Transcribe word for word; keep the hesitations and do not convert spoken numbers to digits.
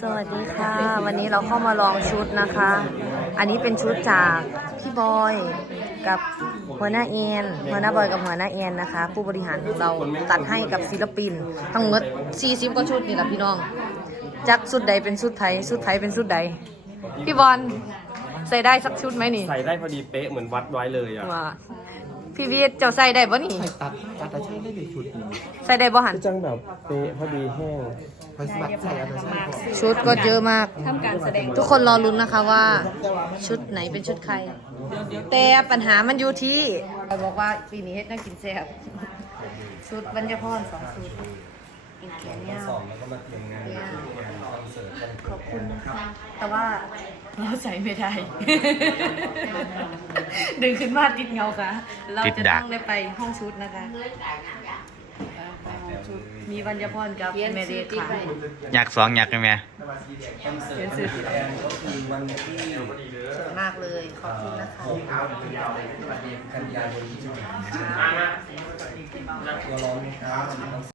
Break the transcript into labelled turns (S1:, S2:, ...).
S1: สวัสดีค่ะ วันนี้เราเข้ามาลองชุดนะคะ อันนี้เป็นชุดจากพี่บอยกับหัวหน้าเอ็นหัวหน้าบอยกับหัวหน้าเอ็นนะคะ ผู้บริหารของเราตัดให้กับศิลปิน ทั้งหมดสี่สิบกว่าชุดนี่แหละพี่น้องจักชุดใดเป็นชุดไทยชุดไทยเป็นชุดใดพี่บอลใส่ได้สักชุดไหมนี่
S2: ใส่ได้พอดีเป๊ะเหมือนวัดไว้เลยอ่ะ
S1: ว่าพี่พีทเจ้าใส่ได้ปะนี่
S3: ตัดตัดแต่ใช่ได้ในชุดนี้
S1: ใส่ได้บ่หัน
S2: จังแบบเป๊ะพอดีแห้ง
S3: คอยสมัครใส่อะไรใช่
S1: ชุดก็เยอะมาก
S4: ทำการแสดง
S1: ทุกคนรอลุ้นนะคะว่าชุดไหนเป็นชุดใคร แต่ปัญหามันอยู่ที่บอกว่าปีนี้เฮ็ดน่ากินแซ่บชุดบรรยพรสองชุดอินแขนยาวเนี่ยขอบคุณนะคะแต่ว่าเราใส่ไม่ได้ ดึงขึ้นมาติดเงาค่ะ เราจะต้องได้ไปห้องชุดนะคะไปห้องชุดมีบรรยพรกับเมเดทค่ะ
S5: อยากสองอยากไหม
S1: เป็นสื่อสวยมากเลย ขอบคุณนะคะ